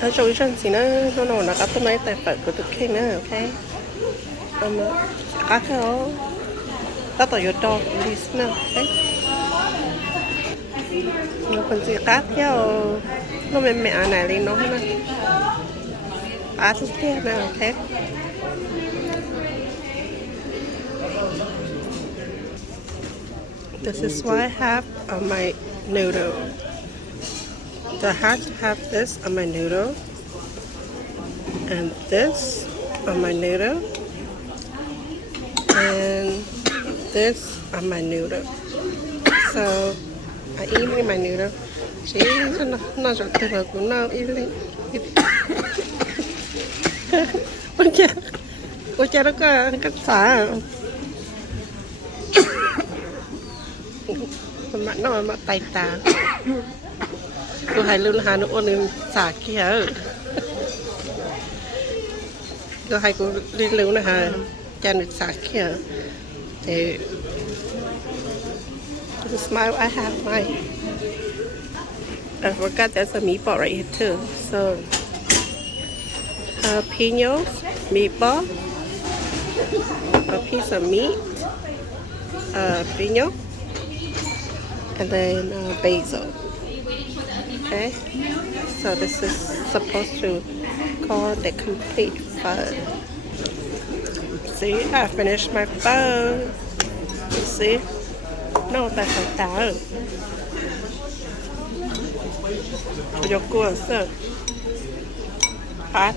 Cho cái gì nó là các tôi nói tại phật của tôi kia nữa, ok? Các cái đó, các tôi cho đi nữa, ok? Nó còn gì khác theo nó mẹ này lên nó nữa, thứ kia nữa, ok? This is what I have on my noodle. So I had to have this on my noodle and this on my noodle and this on my noodle. So I eat my noodle. Chị nó rất tuyệt vời của nó eating. Ôi cha nó có cách xả. Nó tay ta. Tôi hay luôn hà nó ôn xả kia. Tôi hay cũng đi lưu nè hà cha nó xả kia. Thì the smile I have mine. I forgot there's a meatball right here too. So jalapenos, meatball, a piece of meat, pino, and then basil. Okay, so this is supposed to call the complete pho. See, I finished my pho. See, no, that's like that. Your course, phát